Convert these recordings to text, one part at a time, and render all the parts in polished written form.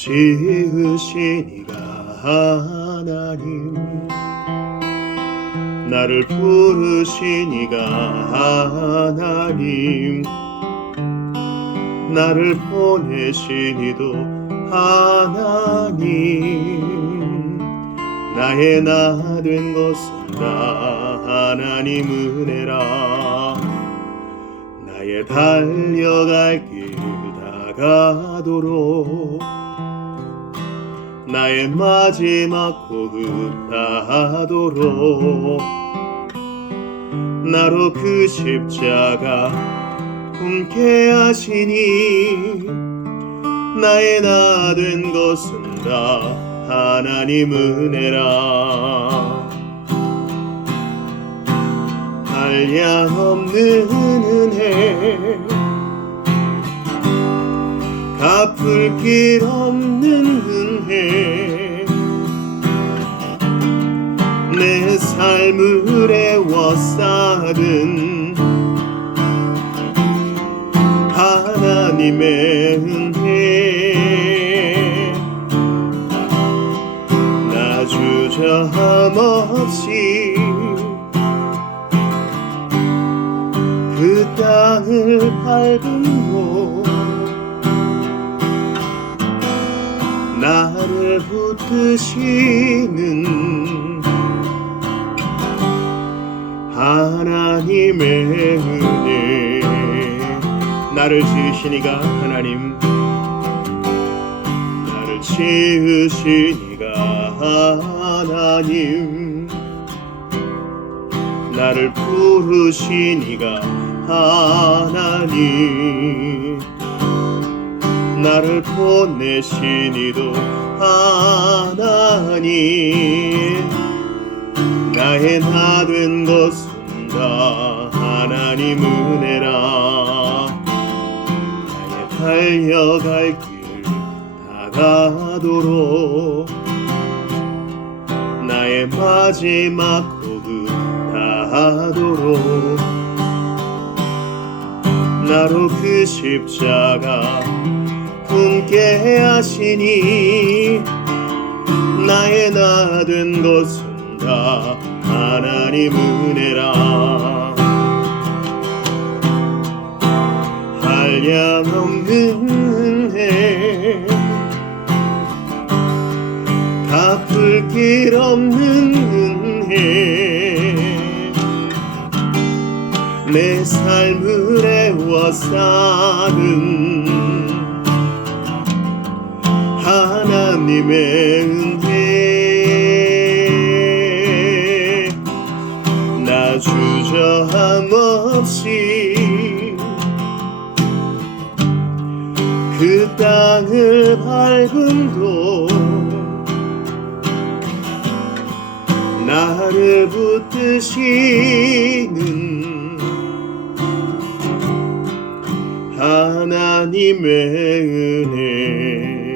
지으신 이가 하나님, 나를 부르신 이가 하나님, 나를 보내신 이도 하나님, 나의 나 된 것은 다 하나님 은혜라. 나의 달려갈 길 다가도록 나의 마지막 호흡 다하도록 나로 그 십자가 품게 하시니 나의 나 된 것은 다 하나님 은혜라. 한량없는 은혜, 갚을 길 없는 은혜, 내 삶을 에워싸는 하나님의 은혜, 나 주저함없이 그 땅을 밟음으로 나를 붙드시는 하나님의 은혜, 나를 지으신 이가 하나님, 나를 지으신 이가 하나님, 나를 부르신 이가 하나님, 나를 보내신 이도 하나님, 나의 나 된 것은 다 하나님 은혜라. 나의 달려갈 길 다가도록 나의 마지막 호흡 다하도록 나로 그 십자가 품게 하시니 나의 나 된 것은 다 하나님 은혜라. 한량없는 은혜, 갚을 길 없는 은혜, 내 삶을 에워싸는 하나님의 은혜, 나 주저함없이 그 땅을 밟음도 나를 붙드시는 하나님의 은혜.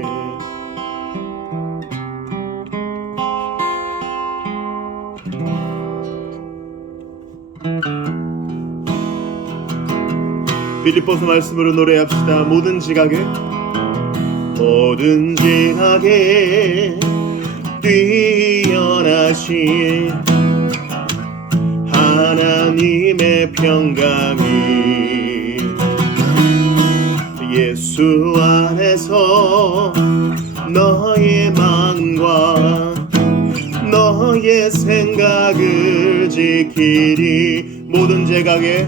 빌립보서 말씀으로 노래합시다. 모든 지각에 모든 지각에 뛰어나신 하나님의 평강이 예수 안에서 너의 마음과 너의 생각을 지키리. 모든 지각에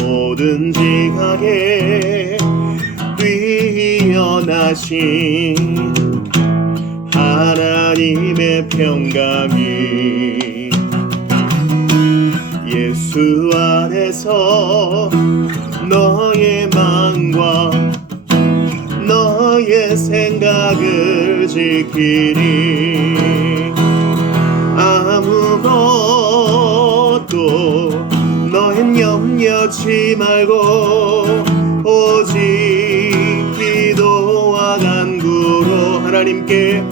모든 지각에 뛰어나신 하나님의 평강이 예수 안에서 너의 마음과 너의 생각을 지키리. 아무것도 너흰 염려치 말고 오직 기도와 간구로 하나님께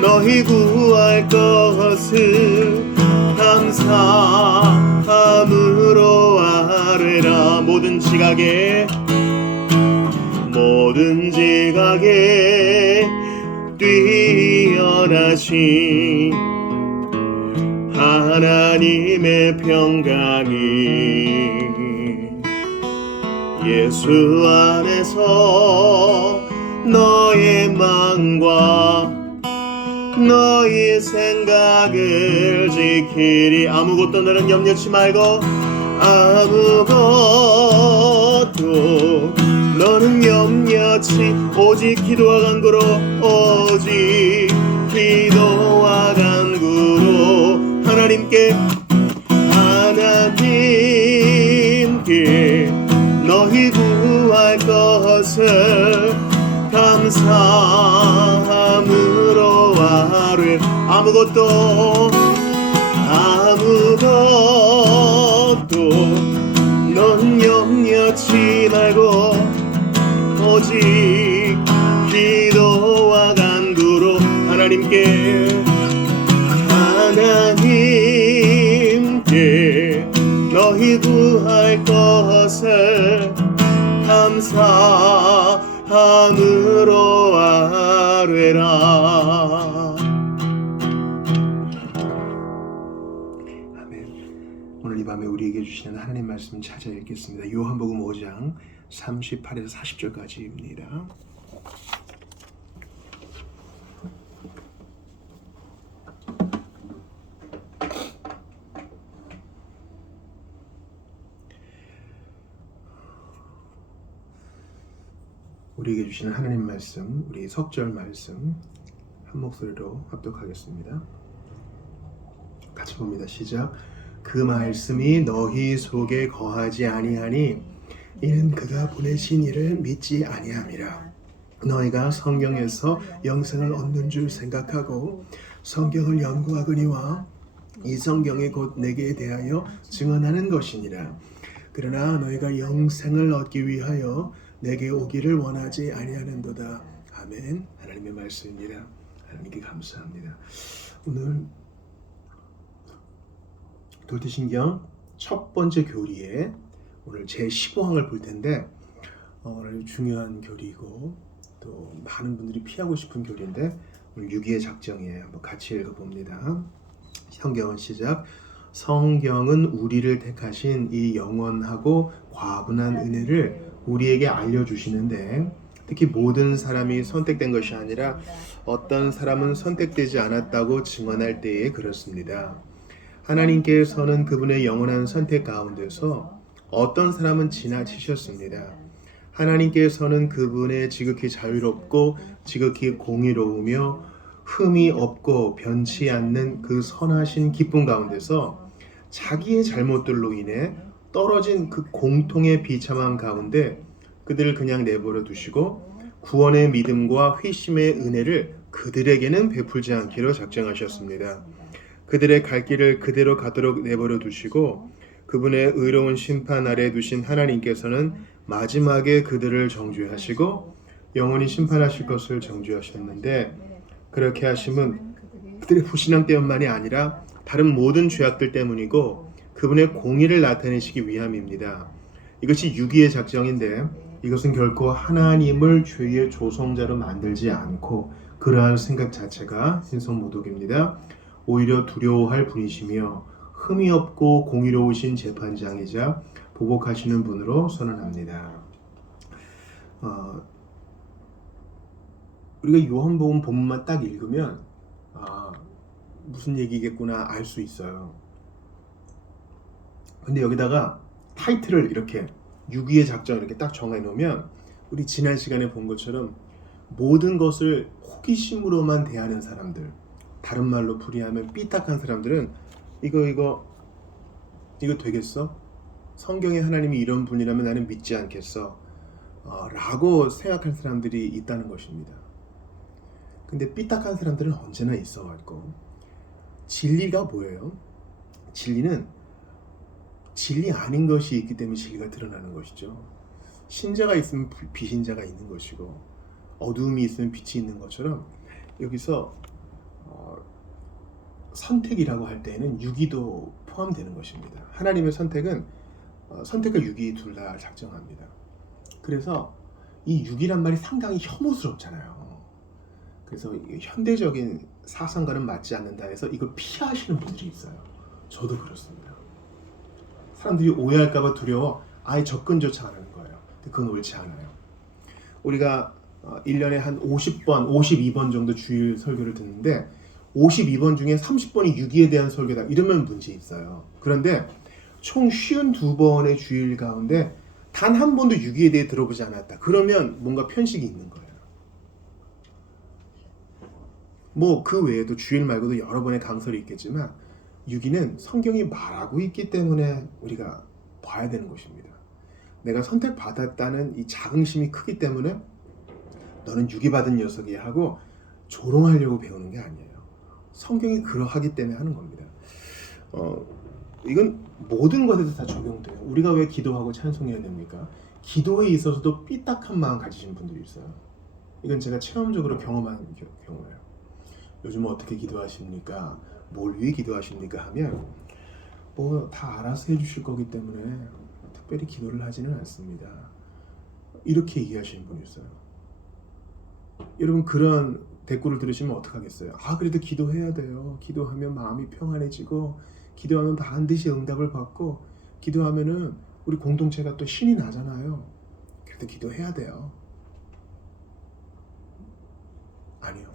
너희 구할 것을 감사함으로 아뢰라. 모든 지각에 뛰어나신 하나님의 평강이 예수 안에서 너의 마음과 너의 생각을 지키리. 아무것도 너는 염려치 말고 아무것도 너는 염려치 오직 기도와 간구로 오직 기도와 간구로 하나님께 너희 구할 것을 감사함으로 아뢰. 아무것도 넌 염려치 말고 오직 기도와 간구로 하나님께 너희 구할 것을 감사함으로 아뢰라. 아멘. 오늘 이 밤에 우리에게 주시는 하나님 말씀 찾아 읽겠습니다. 요한복음 5장 38에서 40절까지입니다. 우리에게 주시는 하나님 말씀, 우리 석절 말씀 한 목소리로 합독하겠습니다. 같이 봅니다. 시작. 그 말씀이 너희 속에 거하지 아니하니 이는 그가 보내신 이를 믿지 아니함이라. 너희가 성경에서 영생을 얻는 줄 생각하고 성경을 연구하거니와 이 성경이 곧 내게 대하여 증언하는 것이니라. 그러나 너희가 영생을 얻기 위하여 내게 오기를 원하지 아니하는도다. 아멘. 하나님의 말씀입니다. 하나님께 감사합니다. 오늘 도대신경 첫 번째 교리에 오늘 제15항을 볼 텐데 오늘 중요한 교리이고 또 많은 분들이 피하고 싶은 교리인데 오늘 유기의 작정이에요. 한번 같이 읽어봅니다. 성경은 시작. 성경은 우리를 택하신 이 영원하고 과분한 은혜를 우리에게 알려주시는데 특히 모든 사람이 선택된 것이 아니라 어떤 사람은 선택되지 않았다고 증언할 때에 그렇습니다. 하나님께서는 그분의 영원한 선택 가운데서 어떤 사람은 지나치셨습니다. 하나님께서는 그분의 지극히 자유롭고 지극히 공의로우며 흠이 없고 변치 않는 그 선하신 기쁨 가운데서 자기의 잘못들로 인해 떨어진 그 공통의 비참함 가운데 그들을 그냥 내버려 두시고 구원의 믿음과 회심의 은혜를 그들에게는 베풀지 않기로 작정하셨습니다. 그들의 갈 길을 그대로 가도록 내버려 두시고 그분의 의로운 심판 아래 두신 하나님께서는 마지막에 그들을 정죄하시고 영원히 심판하실 것을 정죄하셨는데 그렇게 하심은 그들의 불신앙 때문만이 아니라 다른 모든 죄악들 때문이고 그분의 공의를 나타내시기 위함입니다. 이것이 유기의 작정인데 이것은 결코 하나님을 죄의 조성자로 만들지 않고 그러한 생각 자체가 신성모독입니다. 오히려 두려워할 분이시며 흠이 없고 공의로우신 재판장이자 보복하시는 분으로 선언합니다. 우리가 요한복음 본문만 딱 읽으면 무슨 얘기겠구나 알 수 있어요. 근데 여기다가 타이틀을 이렇게 유기의 작정 이렇게 딱 정해 놓으면 우리 지난 시간에 본 것처럼 모든 것을 호기심으로만 대하는 사람들, 다른 말로 풀이하면 삐딱한 사람들은 이거 되겠어? 성경에 하나님이 이런 분이라면 나는 믿지 않겠어 라고 생각하는 사람들이 있다는 것입니다. 근데 삐딱한 사람들은 언제나 있어가지고 진리가 뭐예요? 진리는 진리 아닌 것이 있기 때문에 진리가 드러나는 것이죠. 신자가 있으면 비신자가 있는 것이고 어두움이 있으면 빛이 있는 것처럼 여기서 선택이라고 할 때에는 유기도 포함되는 것입니다. 하나님의 선택은 선택과 유기 둘 다 작정합니다. 그래서 이 유기란 말이 상당히 혐오스럽잖아요. 그래서 현대적인 사상과는 맞지 않는다 해서 이걸 피하시는 분들이 있어요. 저도 그렇습니다. 사람들이 오해할까봐 두려워 아예 접근조차 안 하는 거예요. 근데 그건 옳지 않아요. 우리가 1년에 한 50번, 52번 정도 주일 설교를 듣는데 52번 중에 30번이 유기에 대한 설교다 이러면 문제 있어요. 그런데 총 52번의 주일 가운데 단 한 번도 유기에 대해 들어보지 않았다. 그러면 뭔가 편식이 있는 거예요. 뭐 그 외에도 주일 말고도 여러 번의 강설이 있겠지만 유기는 성경이 말하고 있기 때문에 우리가 봐야 되는 것입니다. 내가 선택받았다는 이 자긍심이 크기 때문에 너는 유기받은 녀석이야 하고 조롱하려고 배우는 게 아니에요. 성경이 그러하기 때문에 하는 겁니다. 이건 모든 것에서 다 적용돼요. 우리가 왜 기도하고 찬송해야 됩니까? 기도에 있어서도 삐딱한 마음 가지신 분들이 있어요. 이건 제가 체험적으로 경험한 경우예요. 요즘 어떻게 기도하십니까? 뭘 위해 기도하십니까? 하면 뭐 다 알아서 해주실 거기 때문에 특별히 기도를 하지는 않습니다. 이렇게 얘기하시는 분이 있어요. 여러분 그런 댓글을 들으시면 어떡하겠어요? 그래도 기도해야 돼요. 기도하면 마음이 평안해지고 기도하면 반드시 응답을 받고 기도하면은 우리 공동체가 또 신이 나잖아요. 그래도 기도해야 돼요. 아니요.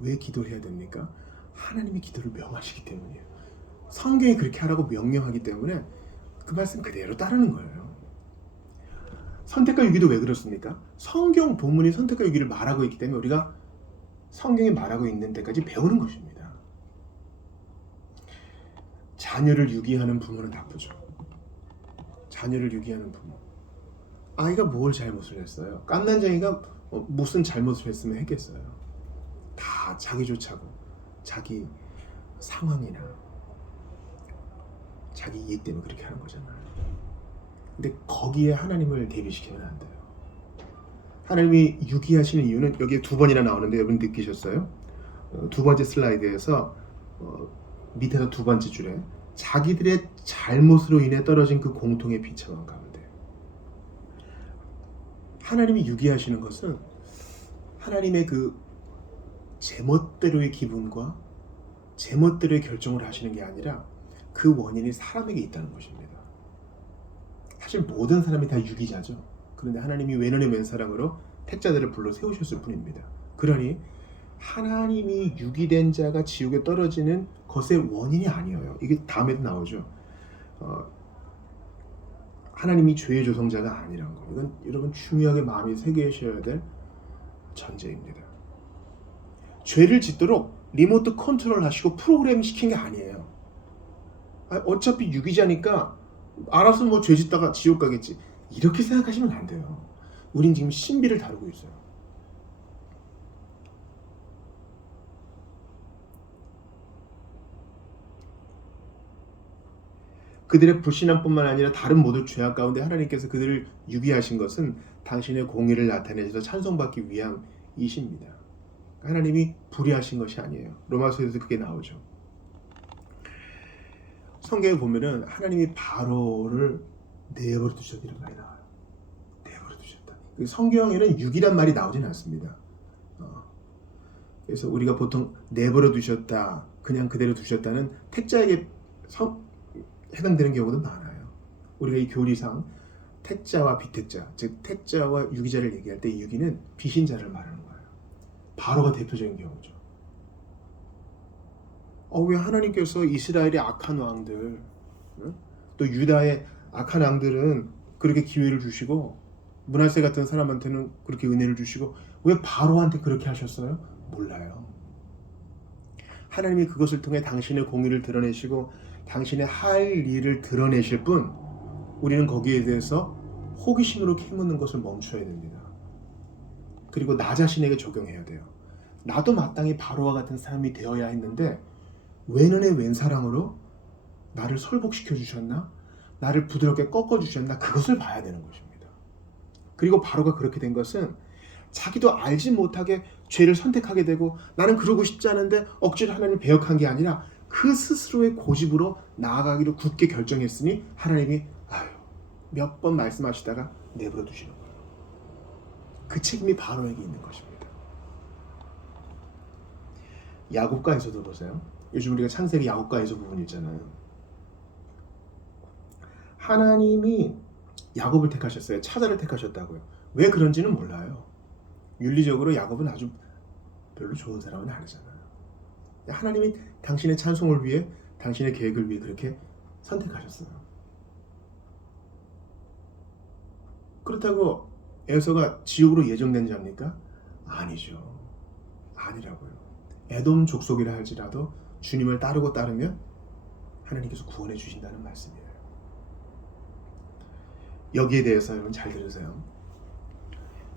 왜 기도해야 됩니까? 하나님이 기도를 명하시기 때문이에요. 성경이 그렇게 하라고 명령하기 때문에 그 말씀 그대로 따르는 거예요. 선택과 유기도 왜 그렇습니까? 성경 본문이 선택과 유기를 말하고 있기 때문에 우리가 성경이 말하고 있는 데까지 배우는 것입니다. 자녀를 유기하는 부모는 나쁘죠. 자녀를 유기하는 부모. 아이가 뭘 잘못을 했어요? 깐난쟁이가 무슨 잘못을 했으면 했겠어요? 다 자기 좋자고 자기 상황이나 자기 이익 때문에 그렇게 하는 거잖아요. 근데 거기에 하나님을 대비시키면 안 돼요. 하나님이 유기하시는 이유는 여기에 두 번이나 나오는데 여러분 느끼셨어요? 두 번째 슬라이드에서 밑에서 두 번째 줄에 자기들의 잘못으로 인해 떨어진 그 공통의 비참한 가운데 하나님이 유기하시는 것은 하나님의 그 제멋대로의 기분과 제멋대로의 결정을 하시는 게 아니라 그 원인이 사람에게 있다는 것입니다. 사실 모든 사람이 다 유기자죠. 그런데 하나님이 외눈에 맨 사랑으로 택자들을 불러 세우셨을 뿐입니다. 그러니 하나님이 유기된 자가 지옥에 떨어지는 것의 원인이 아니에요. 이게 다음에도 나오죠. 하나님이 죄의 조성자가 아니란 거. 이건 여러분 중요하게 마음에 새기셔야 될 전제입니다. 죄를 짓도록 리모트 컨트롤 하시고 프로그램 시킨 게 아니에요. 어차피 유기자니까 알아서 뭐 죄 짓다가 지옥 가겠지. 이렇게 생각하시면 안 돼요. 우린 지금 신비를 다루고 있어요. 그들의 불신앙뿐만 아니라 다른 모든 죄악 가운데 하나님께서 그들을 유기하신 것은 당신의 공의를 나타내셔서 찬송받기 위함이십니다. 하나님이 불의하신 것이 아니에요. 로마서에도 그게 나오죠. 성경에 보면은 하나님이 바로를 내버려 두셨다 이런 말이 나와요. 내버려 두셨다. 성경에는 유기란 말이 나오지는 않습니다. 그래서 우리가 보통 내버려 두셨다, 그냥 그대로 두셨다는 택자에게 해당되는 경우도 많아요. 우리가 이 교리상 택자와 비택자, 즉 택자와 유기자를 얘기할 때 유기는 비신자를 말하는 거예요. 바로가 대표적인 경우죠. 왜 하나님께서 이스라엘의 악한 왕들, 또 유다의 악한 왕들은 그렇게 기회를 주시고 므낫세 같은 사람한테는 그렇게 은혜를 주시고 왜 바로한테 그렇게 하셨어요? 몰라요. 하나님이 그것을 통해 당신의 공의를 드러내시고 당신의 할 일을 드러내실 뿐 우리는 거기에 대해서 호기심으로 캐묻는 것을 멈춰야 됩니다. 그리고 나 자신에게 적용해야 돼요. 나도 마땅히 바로와 같은 사람이 되어야 했는데 외눈에 웬 사랑으로 나를 설복시켜 주셨나? 나를 부드럽게 꺾어 주셨나? 그것을 봐야 되는 것입니다. 그리고 바로가 그렇게 된 것은 자기도 알지 못하게 죄를 선택하게 되고 나는 그러고 싶지 않은데 억지로 하나님을 배역한 게 아니라 그 스스로의 고집으로 나아가기로 굳게 결정했으니 하나님이 몇 번 말씀하시다가 내버려 두시는 거예요. 그 책임이 바로에게 있는 것입니다. 야곱과에서도 보세요. 요즘 우리가 창세기 야곱과에서 부분 있잖아요. 하나님이 야곱을 택하셨어요. 차자를 택하셨다고요. 왜 그런지는 몰라요. 윤리적으로 야곱은 아주 별로 좋은 사람은 아니잖아요. 하나님이 당신의 찬송을 위해, 당신의 계획을 위해 그렇게 선택하셨어요. 그렇다고 에서가 지옥으로 예정된 자입니까? 아니죠. 아니라고요. 에돔 족속이라 할지라도 주님을 따르면 하나님께서 구원해 주신다는 말씀이에요. 여기에 대해서 여러분 잘 들으세요.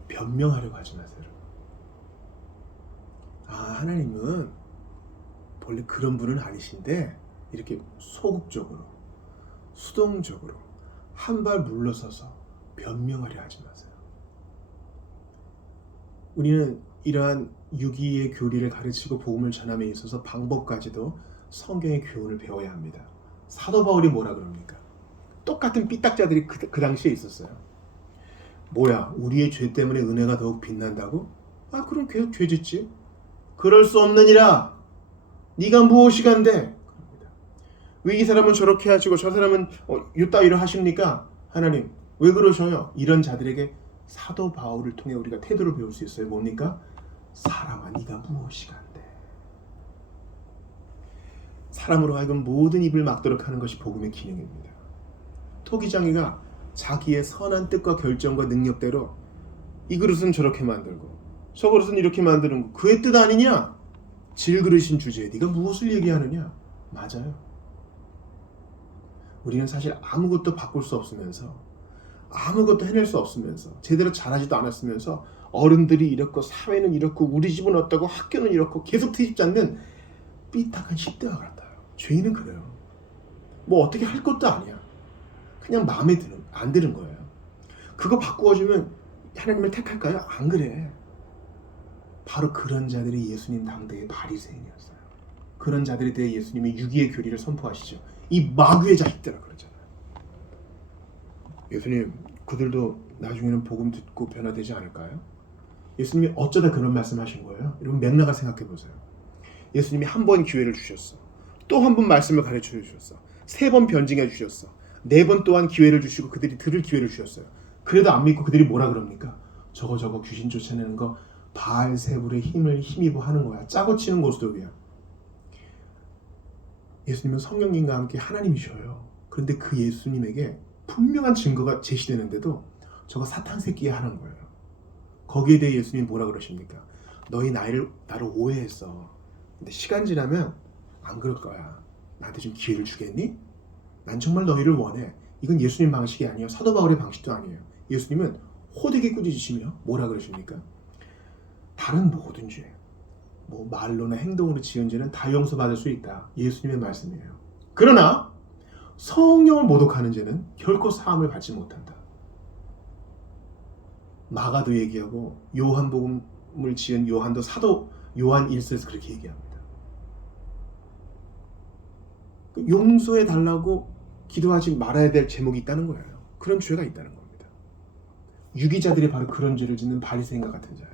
변명하려고 하지 마세요. 하나님은 원래 그런 분은 아니신데 이렇게 소극적으로, 수동적으로 한 발 물러서서 변명하려 하지 마세요. 우리는 이러한 유기의 교리를 가르치고 복음을 전함에 있어서 방법까지도 성경의 교훈을 배워야 합니다. 사도 바울이 뭐라 그럽니까? 똑같은 삐딱자들이 그 당시에 있었어요. 뭐야, 우리의 죄 때문에 은혜가 더욱 빛난다고? 그럼 계속 죄 짓지. 그럴 수 없느니라. 네가 무엇이간데? 왜 이 사람은 저렇게 하시고 저 사람은 이따위로 하십니까? 하나님 왜 그러셔요? 이런 자들에게 사도 바울을 통해 우리가 태도를 배울 수 있어요. 뭡니까? 사람아 네가 무엇이간데? 사람으로 하여금 모든 입을 막도록 하는 것이 복음의 기능입니다. 토기장이가 자기의 선한 뜻과 결정과 능력대로 이 그릇은 저렇게 만들고 저 그릇은 이렇게 만드는 거 그의 뜻 아니냐? 질그릇인 주제에 네가 무엇을 얘기하느냐? 맞아요. 우리는 사실 아무것도 바꿀 수 없으면서 아무것도 해낼 수 없으면서 제대로 잘하지도 않았으면서 어른들이 이렇고 사회는 이렇고 우리 집은 어떠고 학교는 이렇고 계속 트집지 않는 삐딱한 10대와 같아요. 죄인은 그래요. 뭐 어떻게 할 것도 아니야. 그냥 마음에 안 드는 거예요. 그거 바꾸어주면 하나님을 택할까요? 안 그래. 바로 그런 자들이 예수님 당대의 바리새인이었어요. 그런 자들에 대해 예수님이 유기의 교리를 선포하시죠. 이 마귀의 자식들아 그러잖아요. 예수님, 그들도 나중에는 복음 듣고 변화되지 않을까요? 예수님이 어쩌다 그런 말씀하신 거예요? 여러분 맥락을 생각해 보세요. 예수님이 한 번 기회를 주셨어. 또 한 번 말씀을 가르쳐 주셨어. 3번 변증해 주셨어. 4번 또한 기회를 주시고 그들이 들을 기회를 주셨어요. 그래도 안 믿고 그들이 뭐라 그럽니까? 저거 귀신 쫓아내는 거 바알세불의 힘을 힘입어 하는 거야. 짜고 치는 고스톱이야. 예수님은 성령님과 함께 하나님이셔요. 그런데 그 예수님에게 분명한 증거가 제시되는데도 저거 사탄 새끼야 하는 거예요. 거기에 대해 예수님이 뭐라 그러십니까? 너희 나를 오해했어. 근데 시간 지나면 안 그럴 거야. 나한테 좀 기회를 주겠니? 난 정말 너희를 원해. 이건 예수님 방식이 아니에요. 사도 바울의 방식도 아니에요. 예수님은 호되게 꾸짖으시며 뭐라 그러십니까? 다른 모든 죄, 말로나 행동으로 지은 죄는 다 용서받을 수 있다. 예수님의 말씀이에요. 그러나 성령을 모독하는 죄는 결코 사함을 받지 못한다. 마가도 얘기하고 요한복음을 지은 요한도 사도 요한 1서에서 그렇게 얘기합니다. 용서해 달라고 기도하지 말아야 될 제목이 있다는 거예요. 그런 죄가 있다는 겁니다. 유기자들이 바로 그런 죄를 짓는 바리새인과 같은 자예요.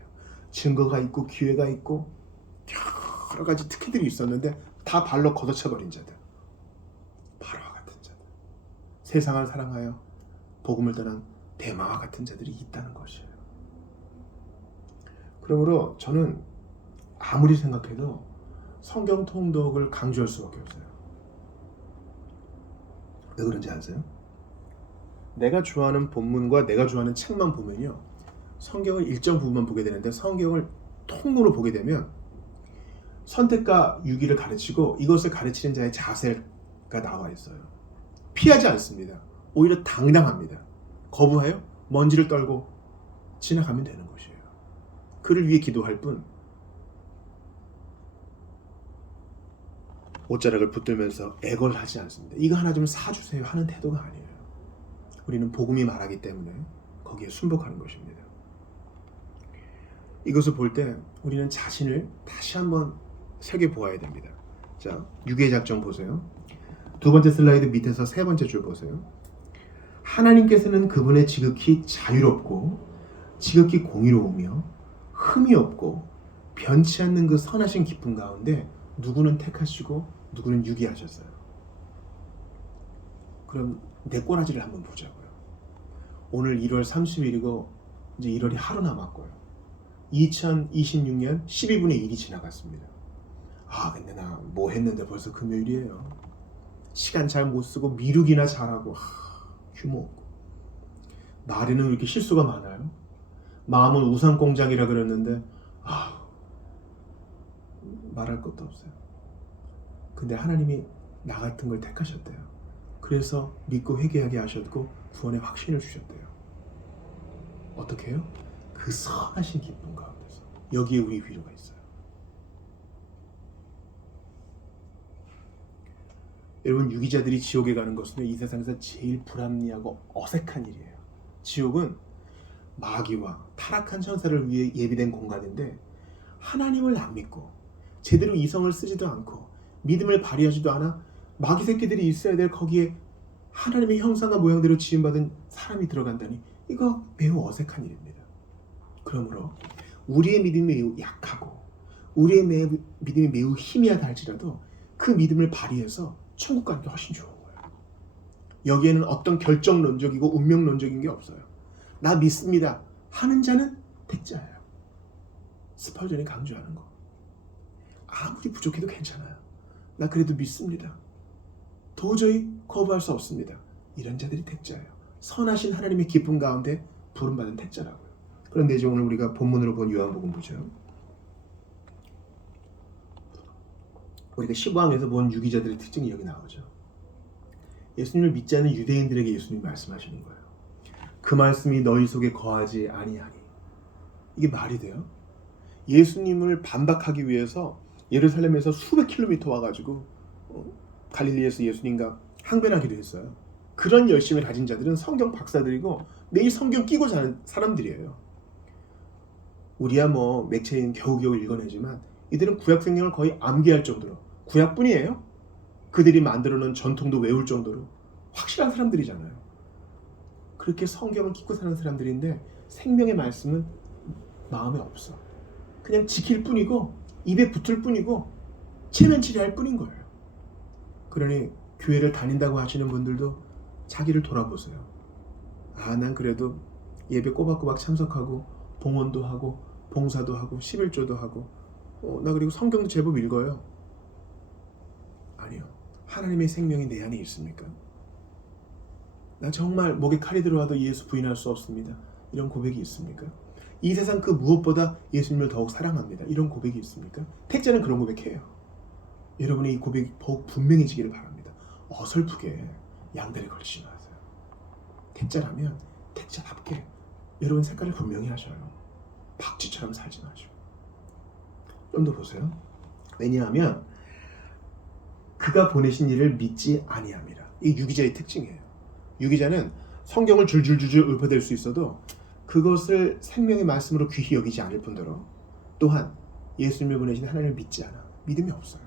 증거가 있고 기회가 있고 여러 가지 특혜들이 있었는데 다 발로 걷어차버린 자들. 바로와 같은 자들. 세상을 사랑하여 복음을 떠난 대마와 같은 자들이 있다는 것이에요. 그러므로 저는 아무리 생각해도 성경 통독을 강조할 수밖에 없어요. 왜 그런지 아세요? 내가 좋아하는 본문과 내가 좋아하는 책만 보면요, 성경을 일정 부분만 보게 되는데 성경을 통으로 보게 되면 선택과 유기를 가르치고 이것을 가르치는 자의 자세가 나와 있어요. 피하지 않습니다. 오히려 당당합니다. 거부하여 먼지를 떨고 지나가면 되는 것이에요. 그를 위해 기도할 뿐 옷자락을 붙들면서 애걸하지 않습니다. 이거 하나 좀 사주세요 하는 태도가 아니에요. 우리는 복음이 말하기 때문에 거기에 순복하는 것입니다. 이것을 볼 때 우리는 자신을 다시 한번 새겨보아야 됩니다. 자, 유괴 작전 보세요. 두 번째 슬라이드 밑에서 세 번째 줄 보세요. 하나님께서는 그분의 지극히 자유롭고 지극히 공의로우며 흠이 없고 변치 않는 그 선하신 기쁨 가운데 누구는 택하시고 누구는 유기하셨어요. 그럼 내 꼬라지를 한번 보자고요. 오늘 1월 30일이고 이제 1월이 하루 남았고요. 2026년 12분의 1이 지나갔습니다. 아, 근데 나 뭐 했는데 벌써 금요일이에요. 시간 잘 못 쓰고 미루기나 잘하고 휴무 없고. 말에는 왜 이렇게 실수가 많아요? 마음은 우상공장이라 그랬는데 말할 것도 없어요. 근데 하나님이 나 같은 걸 택하셨대요. 그래서 믿고 회개하게 하셨고 구원의 확신을 주셨대요. 어떻게 해요? 그 선하신 기쁨 가운데서 여기에 우리 위로가 있어요. 여러분, 유기자들이 지옥에 가는 것은 이 세상에서 제일 불합리하고 어색한 일이에요. 지옥은 마귀와 타락한 천사를 위해 예비된 공간인데 하나님을 안 믿고 제대로 이성을 쓰지도 않고 믿음을 발휘하지도 않아 마귀 새끼들이 있어야 될 거기에 하나님의 형상과 모양대로 지음받은 사람이 들어간다니 이거 매우 어색한 일입니다. 그러므로 우리의 믿음이 매우 약하고 우리의 믿음이 매우 희미하다 할지라도 그 믿음을 발휘해서 천국 가는 게 훨씬 좋은 거예요. 여기에는 어떤 결정론적이고 운명론적인 게 없어요. 나 믿습니다 하는 자는 택자예요. 스펄전이 강조하는 거. 아무리 부족해도 괜찮아요. 나 그래도 믿습니다. 도저히 거부할 수 없습니다. 이런 자들이 택자예요. 선하신 하나님의 기쁨 가운데 부름받은 택자라고요. 그런데 이제 오늘 우리가 본문으로 본 요한복음 보죠. 우리가 15항에서 본 유기자들의 특징이 여기 나오죠. 예수님을 믿지 않는 유대인들에게 예수님이 말씀하시는 거예요. 그 말씀이 너희 속에 거하지 아니하니. 이게 말이 돼요? 예수님을 반박하기 위해서 예루살렘에서 수백 킬로미터 와가지고 갈릴리에서 예수님과 항변하기도 했어요. 그런 열심을 가진 자들은 성경 박사들이고 매일 성경 끼고 자는 사람들이에요. 우리야 뭐 맥체인 겨우겨우 읽어내지만 이들은 구약 성경을 거의 암기할 정도로, 구약뿐이에요. 그들이 만들어놓은 전통도 외울 정도로 확실한 사람들이잖아요. 그렇게 성경을 끼고 사는 사람들인데 생명의 말씀은 마음에 없어. 그냥 지킬 뿐이고 입에 붙을 뿐이고 체면치레할 뿐인 거예요. 그러니 교회를 다닌다고 하시는 분들도 자기를 돌아보세요. 난 그래도 예배 꼬박꼬박 참석하고 봉헌도 하고 봉사도 하고 11조도 하고 나 그리고 성경도 제법 읽어요. 아니요. 하나님의 생명이 내 안에 있습니까? 나 정말 목에 칼이 들어와도 예수 부인할 수 없습니다. 이런 고백이 있습니까? 이 세상 그 무엇보다 예수님을 더욱 사랑합니다. 이런 고백이 있습니까? 택자는 그런 고백해요. 여러분의 이 고백이 더욱 분명해지기를 바랍니다. 어설프게 양다리 걸치지 마세요. 택자라면 택자답게 여러분 색깔을 분명히 하셔요. 박쥐처럼 살지 마시고. 좀 더 보세요. 왜냐하면 그가 보내신 일을 믿지 아니함이라. 이게 유기자의 특징이에요. 유기자는 성경을 줄줄줄줄 읊어댈 수 있어도 그것을 생명의 말씀으로 귀히 여기지 않을 뿐더러 또한 예수님을 보내신 하나님을 믿지 않아. 믿음이 없어요.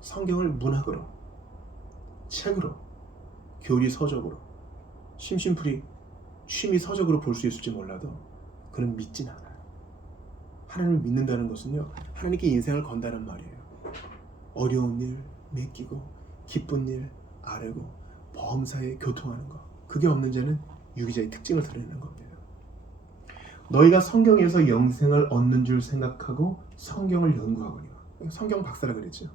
성경을 문학으로, 책으로, 교리 서적으로, 심심풀이 취미 서적으로 볼 수 있을지 몰라도 그는 믿진 않아요. 하나님을 믿는다는 것은요, 하나님께 인생을 건다는 말이에요. 어려운 일 맡기고 기쁜 일 아뢰고 범사에 교통하는 것. 그게 없는 자는 유기자의 특징을 드러내는 겁니다. 너희가 성경에서 영생을 얻는 줄 생각하고 성경을 연구하거니와. 성경 박사라 그랬죠.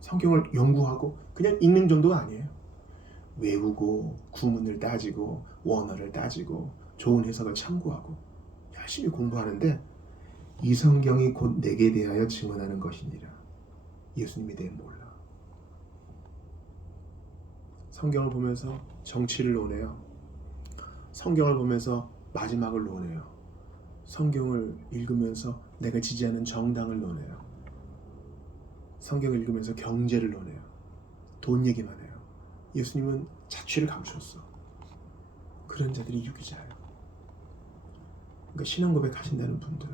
성경을 연구하고 그냥 읽는 정도가 아니에요. 외우고 구문을 따지고 원어를 따지고 좋은 해석을 참고하고 열심히 공부하는데 이 성경이 곧 내게 대하여 증언하는 것이니라. 예수님에 대해 몰라. 성경을 보면서 정치를 논해요. 성경을 보면서 마지막을 논해요. 성경을 읽으면서 내가 지지하는 정당을 논해요. 성경을 읽으면서 경제를 논해요. 돈 얘기만 해요. 예수님은 자취를 감추었어. 그런 자들이 유기자예요. 그러니까 신앙 고백하신다는 분들,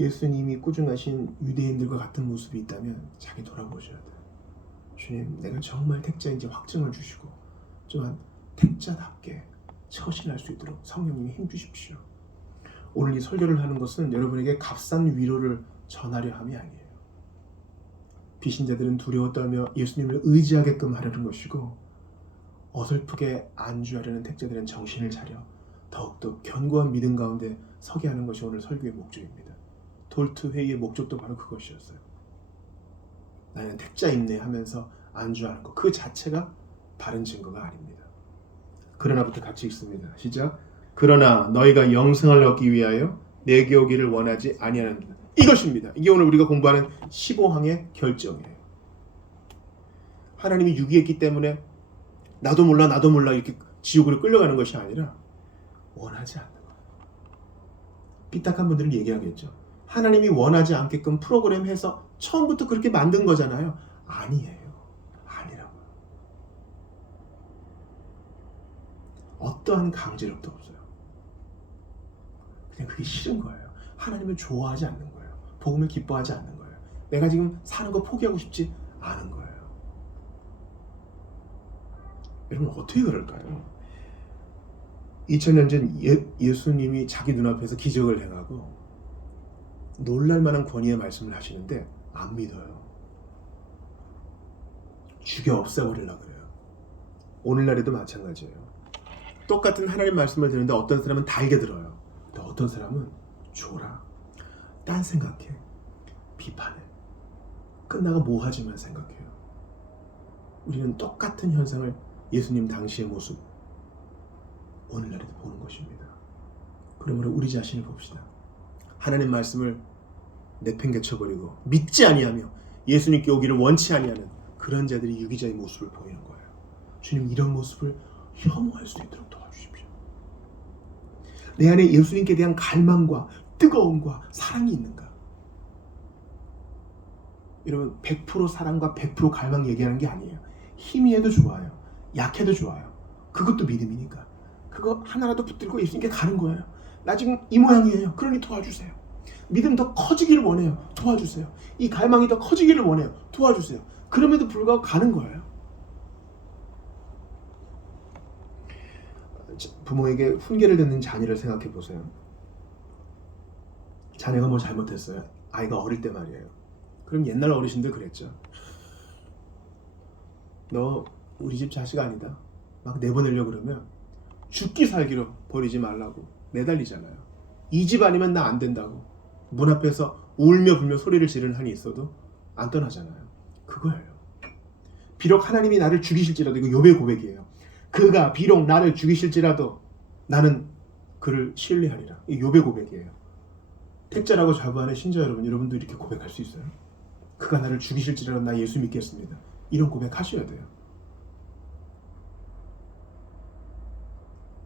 예수님이 꾸준하신 유대인들과 같은 모습이 있다면 자기 돌아보셔야 돼요. 주님, 내가 정말 택자인지 확증을 주시고 또한 택자답게 처신할 수 있도록 성령님이 힘주십시오. 오늘 이 설교를 하는 것은 여러분에게 값싼 위로를 전하려 함이 아니에요. 비신자들은 두려워 떨며 예수님을 의지하게끔 하려는 것이고, 어설프게 안주하려는 택자들은 정신을 차려 더욱더 견고한 믿음 가운데 서게 하는 것이 오늘 설교의 목적입니다. 돌트 회의의 목적도 바로 그것이었어요. 나는 택자임네 하면서 안주하는 것, 그 자체가 바른 증거가 아닙니다. 그러나부터 같이 읽습니다. 시작. 그러나 너희가 영생을 얻기 위하여 내게 오기를 원하지 아니하는도다. 이것입니다. 이게 오늘 우리가 공부하는 15항의 결정이에요. 하나님이 유기했기 때문에 나도 몰라 이렇게 지옥으로 끌려가는 것이 아니라 원하지 않는 거예요. 삐딱한 분들은 얘기하겠죠. 하나님이 원하지 않게끔 프로그램 해서 처음부터 그렇게 만든 거잖아요. 아니에요. 아니라고요. 어떠한 강제력도 없어요. 그냥 그게 싫은 거예요. 하나님을 좋아하지 않는 거예요. 복음을 기뻐하지 않는 거예요. 내가 지금 사는 거 포기하고 싶지 않은 거예요. 여러분 어떻게 그럴까요? 2000년 전 예수님이 자기 눈앞에서 기적을 행하고 놀랄만한 권위의 말씀을 하시는데 안 믿어요. 죽여 없애버리려고 그래요. 오늘날에도 마찬가지예요. 똑같은 하나님 말씀을 듣는데 어떤 사람은 달게 들어요. 또 어떤 사람은 줘라, 딴 생각해, 비판해, 끝나고 뭐 하지만 생각해요. 우리는 똑같은 현상을 예수님 당시의 모습 오늘날에도 보는 것입니다. 그러므로 우리 자신을 봅시다. 하나님 말씀을 내팽개쳐버리고 믿지 아니하며 예수님께 오기를 원치 아니하는 그런 자들이 유기자의 모습을 보이는 거예요. 주님, 이런 모습을 혐오할 수 있도록 도와주십시오. 내 안에 예수님께 대한 갈망과 뜨거움과 사랑이 있는가? 여러분 100% 사랑과 100% 갈망 얘기하는 게 아니에요. 희미해도 좋아요. 약해도 좋아요. 그것도 믿음이니까. 그거 하나라도 붙들고 예수님께 가는 거예요. 나 지금 이 모양이에요. 그러니 도와주세요. 믿음 더 커지기를 원해요. 도와주세요. 이 갈망이 더 커지기를 원해요. 도와주세요. 그럼에도 불구하고 가는 거예요. 부모에게 훈계를 듣는 자녀를 생각해 보세요. 자녀가 뭐 잘못했어요. 아이가 어릴 때 말이에요. 그럼 옛날 어르신들 그랬죠. 너 우리 집 자식 아니다. 막 내보내려고 그러면 죽기 살기로 버리지 말라고 매달리잖아요. 이 집 아니면 나 안 된다고 문 앞에서 울며 불며 소리를 지르는 한이 있어도 안 떠나잖아요. 그거예요. 비록 하나님이 나를 죽이실지라도, 이거 욥의 고백이에요. 그가 비록 나를 죽이실지라도 나는 그를 신뢰하리라. 이 욥의 고백이에요. 택자라고 자부하는 신자 여러분, 여러분도 이렇게 고백할 수 있어요? 그가 나를 죽이실지라도 나 예수 믿겠습니다. 이런 고백하셔야 돼요.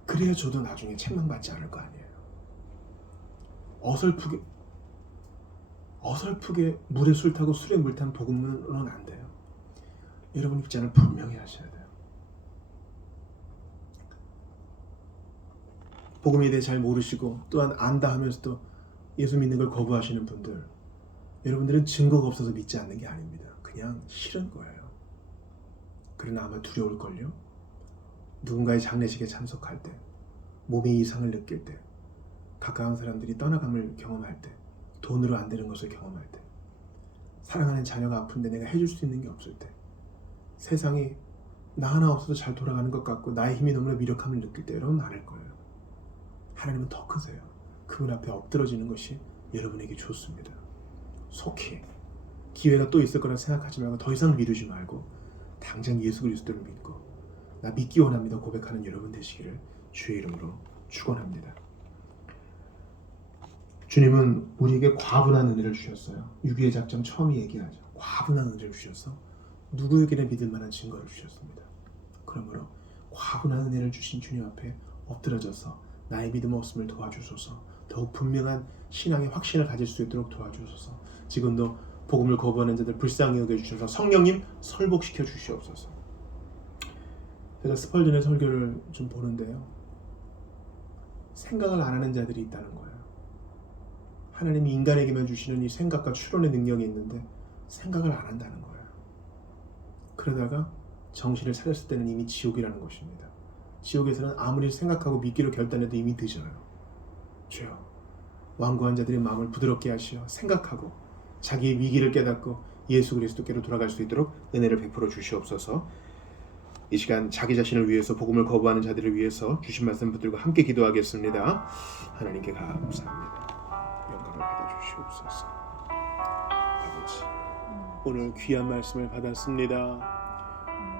그래야 저도 나중에 책망받지 않을 거 아니에요. 어설프게 물에 술 타고 술에 물 탄 복음은 안 돼요. 여러분 입장을 분명히 하셔야 돼요. 복음에 대해 잘 모르시고 또한 안다 하면서도 예수 믿는 걸 거부하시는 분들, 여러분들은 증거가 없어서 믿지 않는 게 아닙니다. 그냥 싫은 거예요. 그러나 아마 두려울걸요. 누군가의 장례식에 참석할 때, 몸의 이상을 느낄 때, 가까운 사람들이 떠나감을 경험할 때, 돈으로 안 되는 것을 경험할 때, 사랑하는 자녀가 아픈데 내가 해줄 수 있는 게 없을 때, 세상이 나 하나 없어도 잘 돌아가는 것 같고 나의 힘이 너무나 미력함을 느낄 때 여러분 많을 거예요. 하나님은 더 크세요. 그분 앞에 엎드러지는 것이 여러분에게 좋습니다. 속히 기회가 또 있을 거라 생각하지 말고 더 이상 미루지 말고 당장 예수 그리스도를 믿고 나 믿기 원합니다 고백하는 여러분 되시기를 주의 이름으로 축원합니다. 주님은 우리에게 과분한 은혜를 주셨어요. 유기의 작전 처음에 얘기하죠. 과분한 은혜를 주셔서 누구에게나 믿을 만한 증거를 주셨습니다. 그러므로 과분한 은혜를 주신 주님 앞에 엎드러져서 나의 믿음 없음을 도와주소서, 더욱 분명한 신앙의 확신을 가질 수 있도록 도와주소서, 지금도 복음을 거부하는 자들 불쌍히 여겨주셔서 성령님 설복시켜 주시옵소서. 제가 스펄전의 설교를 좀 보는데요, 생각을 안 하는 자들이 있다는 거예요. 하나님이 인간에게만 주시는 이 생각과 추론의 능력이 있는데 생각을 안 한다는 거예요. 그러다가 정신을 차렸을 때는 이미 지옥이라는 것입니다. 지옥에서는 아무리 생각하고 믿기로 결단해도 이미 늦어요. 주여, 완고한 자들의 마음을 부드럽게 하시어 생각하고 자기의 위기를 깨닫고 예수 그리스도께로 돌아갈 수 있도록 은혜를 베풀어 주시옵소서. 이 시간 자기 자신을 위해서, 복음을 거부하는 자들을 위해서 주신 말씀 붙들고 함께 기도하겠습니다. 하나님께 감사합니다. 영광을 받아 주시옵소서. 아버지, 오늘 귀한 말씀을 받았습니다.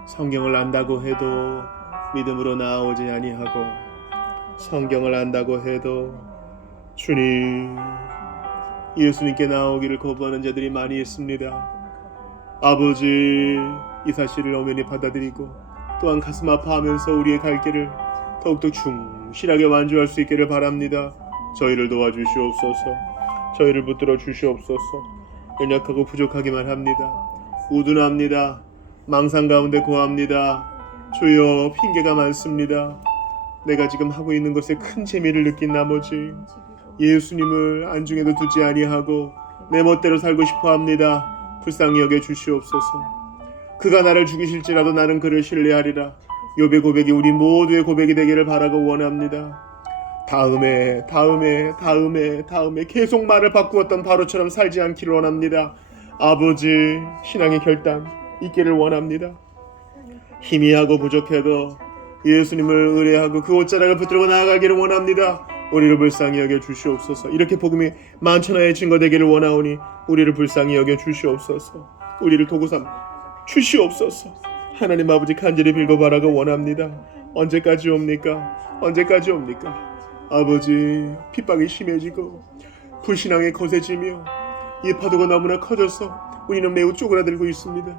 성경을 안다고 해도 믿음으로 나아오지 아니하고, 성경을 안다고 해도 주님, 예수님께 나오기를 거부하는 자들이 많이 있습니다. 아버지, 이 사실을 엄연히 받아들이고 또한 가슴 아파하면서 우리의 갈 길을 더욱더 충실하게 완주할 수 있기를 바랍니다. 저희를 도와주시옵소서. 저희를 붙들어 주시옵소서. 연약하고 부족하기만 합니다. 우둔합니다. 망상 가운데 고합니다. 주여, 핑계가 많습니다. 내가 지금 하고 있는 것에 큰 재미를 느낀 나머지 예수님을 안중에도 두지 아니하고 내 멋대로 살고 싶어 합니다. 불쌍히 여겨 주시옵소서. 그가 나를 죽이실지라도 나는 그를 신뢰하리라. 욥의 고백이 우리 모두의 고백이 되기를 바라고 원합니다. 다음에 계속 말을 바꾸었던 바로처럼 살지 않기를 원합니다. 아버지, 신앙의 결단 있기를 원합니다. 희미하고 부족해도 예수님을 의뢰하고 그 옷자락을 붙들고 나아가기를 원합니다. 우리를 불쌍히 여겨 주시옵소서. 이렇게 복음이 만천하에 증거되기를 원하오니 우리를 불쌍히 여겨 주시옵소서. 우리를 도구 삼 주시옵소서. 하나님 아버지, 간절히 빌고 바라고 원합니다. 언제까지 옵니까? 언제까지 옵니까? 아버지, 핍박이 심해지고 불신앙이 거세지며 이 파도가 너무나 커져서 우리는 매우 쪼그라들고 있습니다.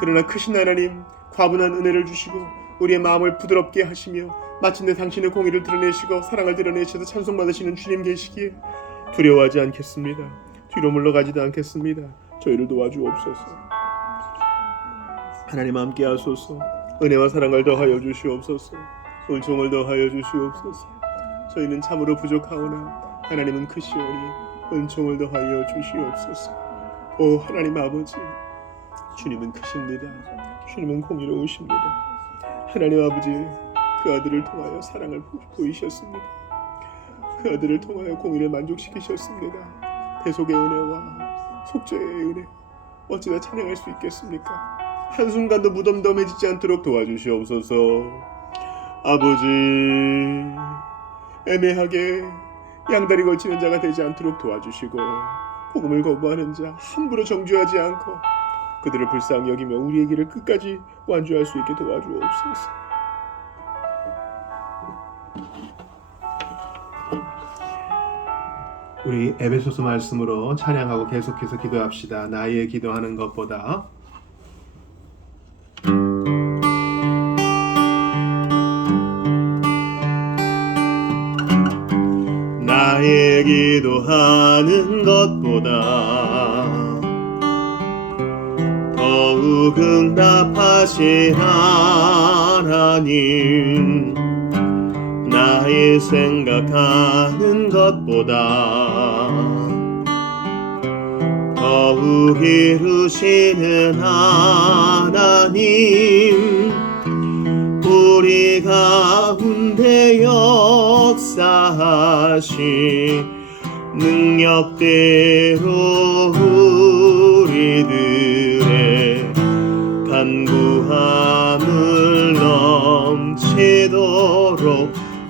그러나 크신 하나님, 과분한 은혜를 주시고 우리의 마음을 부드럽게 하시며 마침내 당신의 공의를 드러내시고 사랑을 드러내셔서 찬송받으시는 주님 계시기에 두려워하지 않겠습니다. 뒤로 물러가지도 않겠습니다. 저희를 도와주옵소서. 하나님 함께 하소서. 은혜와 사랑을 더하여 주시옵소서. 은총을 더하여 주시옵소서. 저희는 참으로 부족하오나 하나님은 크시오니 은총을 더하여 주시옵소서. 오 하나님 아버지, 주님은 크십니다. 주님은 공의로우십니다. 하나님 아버지, 그 아들을 통하여 사랑을 보이셨습니다. 그 아들을 통하여 공의를 만족시키셨습니다. 대속의 은혜와 속죄의 은혜 어찌나 찬양할 수 있겠습니까? 한순간도 무덤덤해지지 않도록 도와주시옵소서. 아버지, 애매하게 양다리 걸치는 자가 되지 않도록 도와주시고 복음을 거부하는 자 함부로 정죄하지 않고 그들을 불쌍히 여기며 우리의 길을 끝까지 완주할 수 있게 도와주옵소서. 우리 에베소서 말씀으로 찬양하고 계속해서 기도합시다. 나의 기도하는 것보다 나의 기도하는 것보다 더욱 응답하신 하나님, 나의 생각하는 것보다 더욱 이루시는 하나님, 우리 가운데 역사하신 능력대로 우리들의 간구함을 넘치도록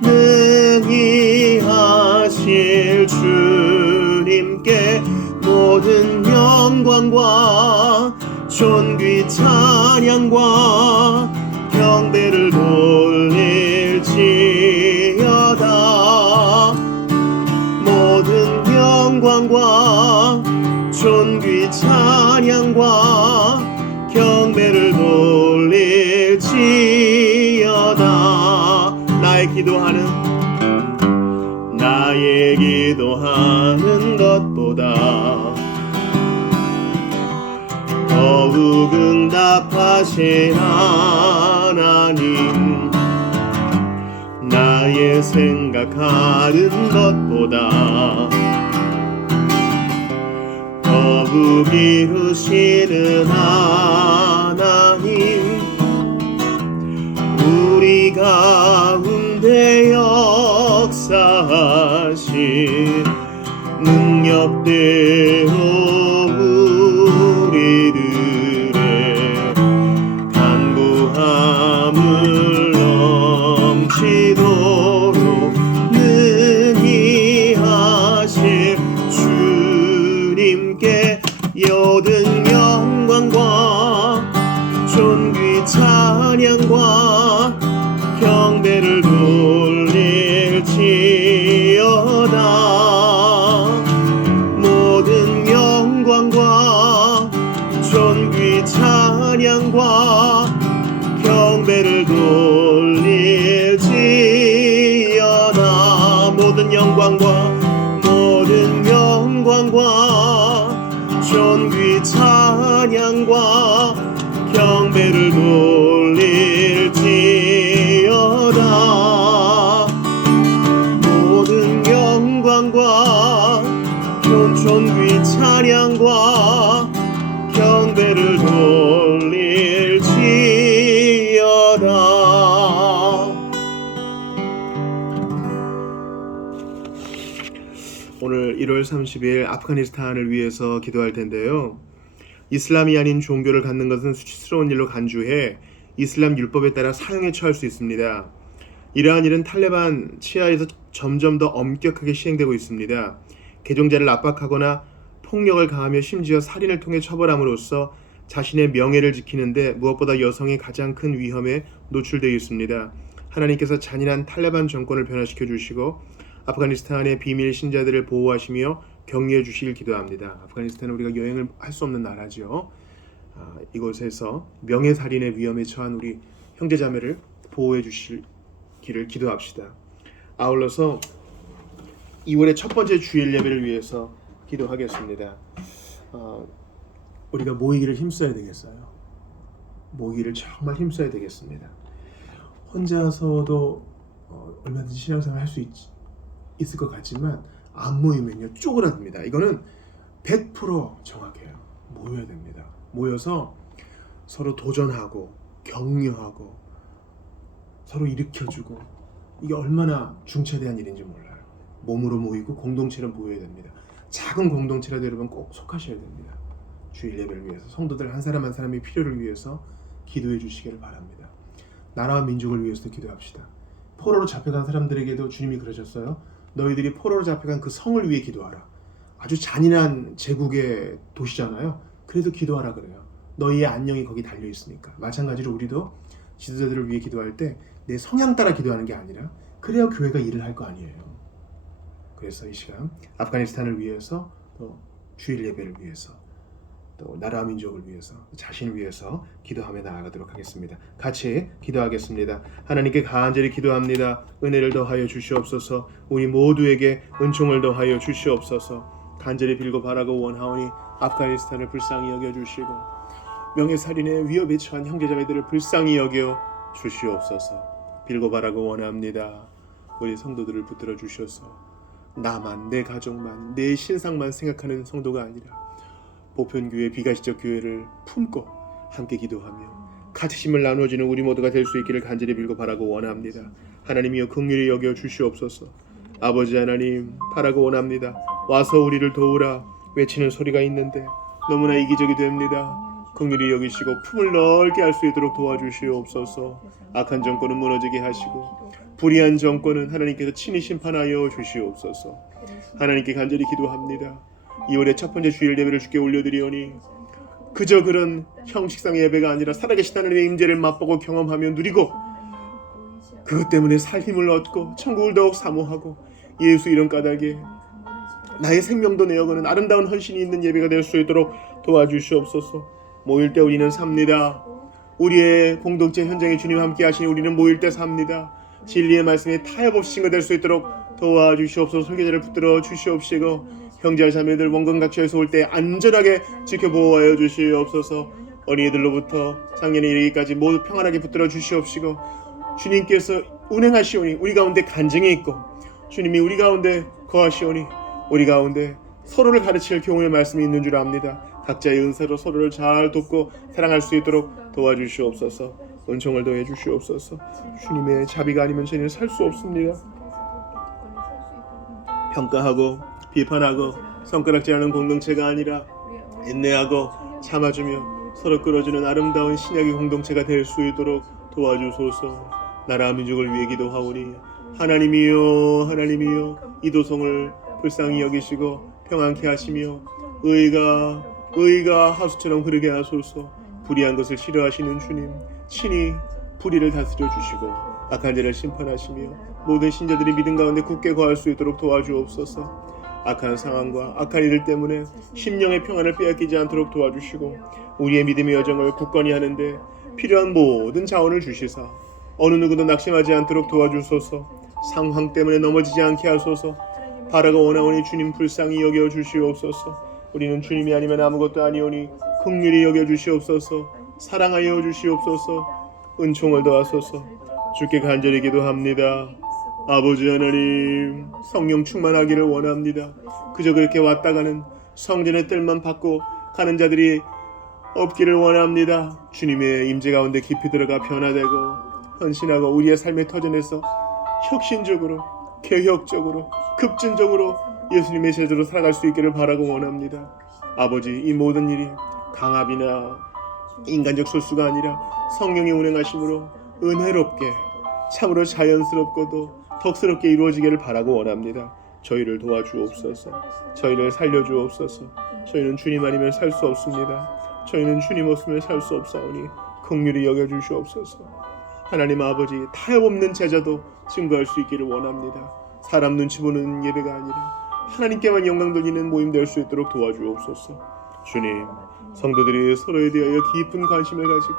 능히 하실 주님께 모든 영광과 존귀 찬양과 경배를 돌릴지어다. 모든 영광과 존귀 찬양과 경배를 돌릴지어다. 나의 기도하는 것보다 더욱 응답하신 하나님, 나의 생각하는 것보다 천국 이루시는 하나님, 우리 가운데 역사하신 능력대로 우리들의 간구함을 넘치도록 능히 하실 주님께 여든 영광과 존귀 찬양과 경배를 돌릴지어다. 모든 영광과 존귀 찬양과 경배를 돌릴지어다. 모든 영광과 존귀 찬양과 경배를 돌릴지어다. 모든 영광과 존귀 찬양과 경배를 돌릴지어다. 오늘 1월 30일 아프가니스탄을 위해서 기도할 텐데요. 이슬람이 아닌 종교를 갖는 것은 수치스러운 일로 간주해 이슬람 율법에 따라 사형에 처할 수 있습니다. 이러한 일은 탈레반 치하에서 점점 더 엄격하게 시행되고 있습니다. 개종자를 압박하거나 폭력을 가하며 심지어 살인을 통해 처벌함으로써 자신의 명예를 지키는데 무엇보다 여성이 가장 큰 위험에 노출되어 있습니다. 하나님께서 잔인한 탈레반 정권을 변화시켜 주시고 아프가니스탄의 비밀 신자들을 보호하시며 격려해 주시길 기도합니다. 아프가니스탄은 우리가 여행을 할 수 없는 나라죠. 이곳에서 명예살인의 위험에 처한 우리 형제자매를 보호해 주시기를 기도합시다. 아울러서 2월의 첫 번째 주일 예배를 위해서 기도하겠습니다. 우리가 모이기를 힘써야 되겠어요. 모이기를 정말 힘써야 되겠습니다. 혼자서도 얼마든지 신앙생활 할 수 있을 것 같지만 안 모이면요 쪼그라듭니다. 이거는 100% 정확해요. 모여야 됩니다. 모여서 서로 도전하고 격려하고 서로 일으켜주고, 이게 얼마나 중차대한 일인지 몰라요. 몸으로 모이고 공동체로 모여야 됩니다. 작은 공동체라도 여러분 꼭 속하셔야 됩니다. 주일 예배를 위해서 성도들 한 사람 한 사람의 필요를 위해서 기도해 주시기를 바랍니다. 나라와 민족을 위해서도 기도합시다. 포로로 잡혀간 사람들에게도 주님이 그러셨어요. 너희들이 포로로 잡혀간 그 성을 위해 기도하라. 아주 잔인한 제국의 도시잖아요. 그래도 기도하라 그래요. 너희의 안녕이 거기 달려 있으니까. 마찬가지로 우리도 지도자들을 위해 기도할 때 내 성향 따라 기도하는 게 아니라 그래야 교회가 일을 할 거 아니에요. 그래서 이 시간 아프가니스탄을 위해서, 또 주일 예배를 위해서, 또 나라와 민족을 위해서, 자신을 위해서 기도하며 나아가도록 하겠습니다. 같이 기도하겠습니다. 하나님께 간절히 기도합니다. 은혜를 더하여 주시옵소서. 우리 모두에게 은총을 더하여 주시옵소서. 간절히 빌고 바라고 원하오니 아프가니스탄을 불쌍히 여겨주시고 명예살인의 위협에 처한 형제자매들을 불쌍히 여겨 주시옵소서. 빌고 바라고 원합니다. 우리 성도들을 붙들어 주셔서 나만, 내 가족만, 내 신상만 생각하는 성도가 아니라 보편교회, 비가시적 교회를 품고 함께 기도하며 같이 힘을 나누어지는 우리 모두가 될 수 있기를 간절히 빌고 바라고 원합니다. 하나님이여 긍휼히 여겨 주시옵소서. 아버지 하나님, 바라고 원합니다. 와서 우리를 도우라 외치는 소리가 있는데 너무나 이기적이 됩니다. 긍휼히 여기시고 품을 넓게 할 수 있도록 도와주시옵소서. 악한 정권은 무너지게 하시고 불의한 정권은 하나님께서 친히 심판하여 주시옵소서. 하나님께 간절히 기도합니다. 2월의 첫 번째 주일 예배를 주께 올려드리오니 그저 그런 형식상의 예배가 아니라 살아계신 하나님의 임재를 맛보고 경험하며 누리고 그것 때문에 살 힘을 얻고 천국을 더욱 사모하고 예수 이름 까닭에 나의 생명도 내어거는 아름다운 헌신이 있는 예배가 될 수 있도록 도와주시옵소서. 모일 때 우리는 삽니다. 우리의 공동체 현장에 주님 함께 하시니 우리는 모일 때 삽니다. 진리의 말씀에 타협 없이 증거될 수 있도록 도와주시옵소서. 설교자를 붙들어 주시옵시고 형제와 자매들 원건 각처에서 올 때 안전하게 지켜보호하여 주시옵소서. 어린이들로부터 장년에 이르기까지 모두 평안하게 붙들어 주시옵시고 주님께서 운행하시오니 우리 가운데 간증이 있고 주님이 우리 가운데 거하시오니 우리 가운데 서로를 가르칠 교훈의 말씀이 있는 줄 압니다. 각자의 은사로 서로를 잘 돕고 사랑할 수 있도록 도와주시옵소서. 은총을 더해 주시옵소서. 주님의 자비가 아니면 저희는 살 수 없습니다. 평가하고 비판하고 손가락질하는 공동체가 아니라 인내하고 참아주며 서로 끌어주는 아름다운 신약의 공동체가 될 수 있도록 도와주소서. 나라 민족을 위해 기도하오니 하나님이여 하나님이여 이 도성을 불쌍히 여기시고 평안케 하시며 의가 하수처럼 흐르게 하소서. 불의한 것을 싫어하시는 주님 친히 불의를 다스려 주시고 악한 자를 심판하시며 모든 신자들이 믿음 가운데 굳게 거할 수 있도록 도와주옵소서. 악한 상황과 악한 이들 때문에 심령의 평안을 빼앗기지 않도록 도와주시고 우리의 믿음의 여정을 굳건히 하는데 필요한 모든 자원을 주시사 어느 누구도 낙심하지 않도록 도와주소서. 상황 때문에 넘어지지 않게 하소서. 바라고 원하오니 주님 불쌍히 여겨 주시옵소서. 우리는 주님이 아니면 아무것도 아니오니 긍휼히 여겨 주시옵소서. 사랑하여 주시옵소서. 은총을 더하소서. 주께 간절히 기도합니다. 아버지 하나님, 성령 충만하기를 원합니다. 그저 그렇게 왔다 가는 성전의 뜰만 받고 가는 자들이 없기를 원합니다. 주님의 임재 가운데 깊이 들어가 변화되고 헌신하고 우리의 삶의 터전에서 혁신적으로, 개혁적으로, 급진적으로 예수님의 제자로 살아갈 수 있기를 바라고 원합니다. 아버지, 이 모든 일이 강압이나 인간적 소수가 아니라 성령의 운행하심으로 은혜롭게 참으로 자연스럽고도 덕스럽게 이루어지기를 바라고 원합니다. 저희를 도와주옵소서. 저희를 살려주옵소서. 저희는 주님 아니면 살 수 없습니다. 저희는 주님 없으면 살 수 없사오니 긍휼히 여겨주시옵소서. 하나님 아버지, 타협없는 제자도 증거할 수 있기를 원합니다. 사람 눈치 보는 예배가 아니라 하나님께만 영광 돌리는 모임 될 수 있도록 도와주옵소서. 주님, 성도들이 서로에 대하여 깊은 관심을 가지고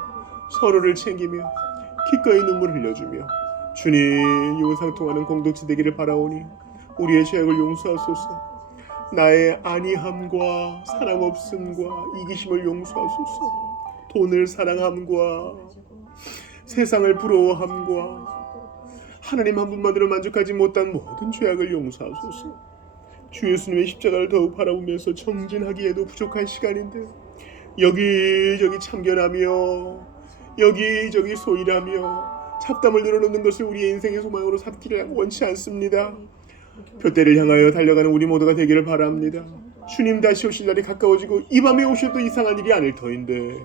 서로를 챙기며 기꺼이 눈물 흘려주며 주님 영상통하는 공동체 되기를 바라오니 우리의 죄악을 용서하소서. 나의 안이함과 사랑 없음과 이기심을 용서하소서. 돈을 사랑함과 세상을 부러워함과 하나님 한 분만으로 만족하지 못한 모든 죄악을 용서하소서. 주 예수님의 십자가를 더욱 바라보면서 정진하기에도 부족한 시간인데 여기저기 참견하며 여기저기 소일하며 잡담을 늘어놓는 것을 우리의 인생의 소망으로 삼기를 원치 않습니다. 표대를 향하여 달려가는 우리 모두가 되기를 바랍니다. 주님 다시 오실 날이 가까워지고 이 밤에 오셔도 이상한 일이 아닐 터인데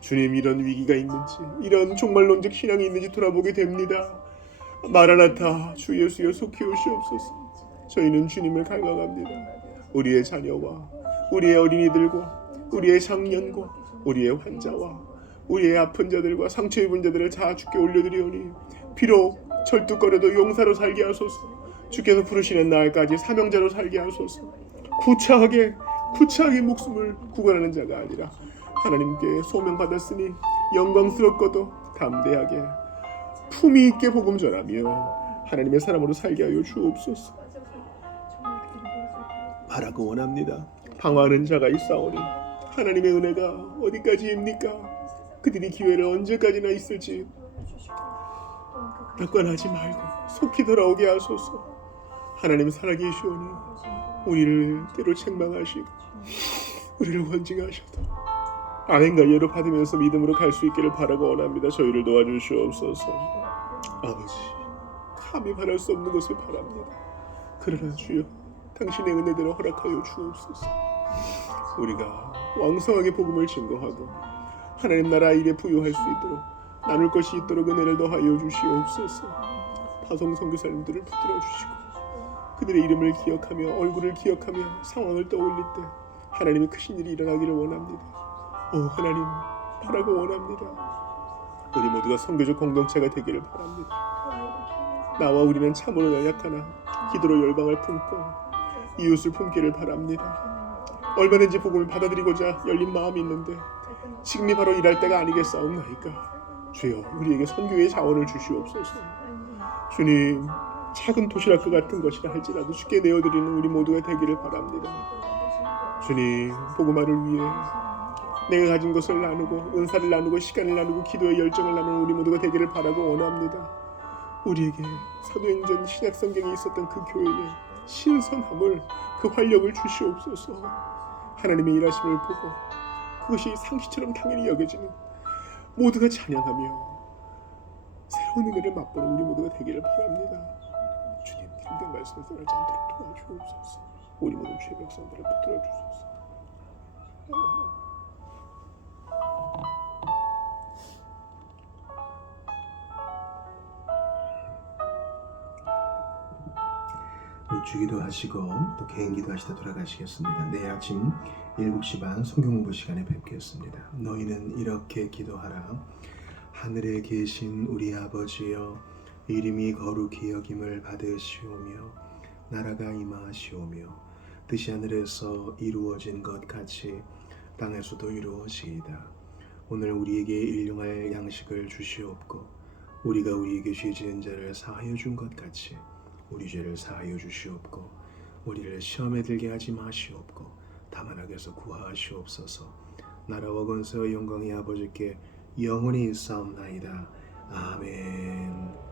주님, 이런 위기가 있는지 이런 종말론적 신앙이 있는지 돌아보게 됩니다. 마라나타, 주 예수여 속히 오시옵소서. 저희는 주님을 갈망합니다. 우리의 자녀와 우리의 어린이들과 우리의 장년과 우리의 환자와 우리의 아픈 자들과 상처 입은 자들을 다 주께 올려드리오니 비록 절뚝거려도 용사로 살게 하소서. 주께서 부르시는 날까지 사명자로 살게 하소서. 구차하게 목숨을 구걸하는 자가 아니라 하나님께 소명받았으니 영광스럽고도 담대하게 품위 있게 복음 전하며 하나님의 사람으로 살게 하여 주옵소서. 바라고 원합니다. 방황하는 자가 있사오니 하나님의 은혜가 어디까지입니까? 그들이 기회를 언제까지나 있을지 낙관하지 말고 속히 돌아오게 하소서. 하나님 살아계시오니 우리를 때로 책망하시고 우리를 원징하셔도 아멘과 예로 받으면서 믿음으로 갈 수 있기를 바라고 원합니다. 저희를 도와주시옵소서. 아버지, 감히 바랄 수 없는 것을 바랍니다. 그러나 주여, 당신의 은혜대로 허락하여 주옵소서. 우리가 왕성하게 복음을 증거하고 하나님 나라 일에 부유할 수 있도록 나눌 것이 있도록 은혜를 더하여 주시옵소서. 파송 선교사님들을 붙들어 주시고 그들의 이름을 기억하며 얼굴을 기억하며 상황을 떠올릴 때 하나님의 크신 일이 일어나기를 원합니다. 오 하나님, 바라고 원합니다. 우리 모두가 선교적 공동체가 되기를 바랍니다. 나와 우리는 참으로 연약하나 기도로 열방을 품고 이웃을 품기를 바랍니다. 얼마든지 복음을 받아들이고자 열린 마음이 있는데 지금이 바로 일할 때가 아니겠사옵나이까. 주여, 우리에게 선교의 자원을 주시옵소서. 주님, 작은 도시락과 같은 것이라 할지라도 주께 내어드리는 우리 모두가 되기를 바랍니다. 주님, 복음화를 위해 내가 가진 것을 나누고 은사를 나누고 시간을 나누고 기도의 열정을 나누는 우리 모두가 되기를 바라고 원합니다. 우리에게 사도행전 신약성경에 있었던 그 교회에 신선함을 그 활력을 주시옵소서. 하나님의 일하심을 보고 그것이 상시처럼 당연히 여겨지는 모두가 찬양하며 새로운 은혜를 맛보는 우리 모두가 되기를 바랍니다. 주님, 힘든 말씀을 떠나지 않도록 도와주옵소서. 우리 모든 죄 백성들을 붙들어 주소서. 주기도 하시고 또 개인기도 하시다 돌아가시겠습니다. 내일 아침 7시 반 성경공부 시간에 뵙겠습니다. 너희는 이렇게 기도하라. 하늘에 계신 우리 아버지여, 이름이 거룩히 여김을 받으시오며 나라가 임하시오며 뜻이 하늘에서 이루어진 것 같이 땅에서도 이루어지이다. 오늘 우리에게 일용할 양식을 주시옵고 우리가 우리에게 죄 지은 자를 사하여 준 것 같이 우리 죄를 사하여 주시옵고 우리를 시험에 들게 하지 마시옵고 다만 악에서 구하시옵소서. 나라와 권세와 영광이 아버지께 영원히 있사옵나이다. 아멘.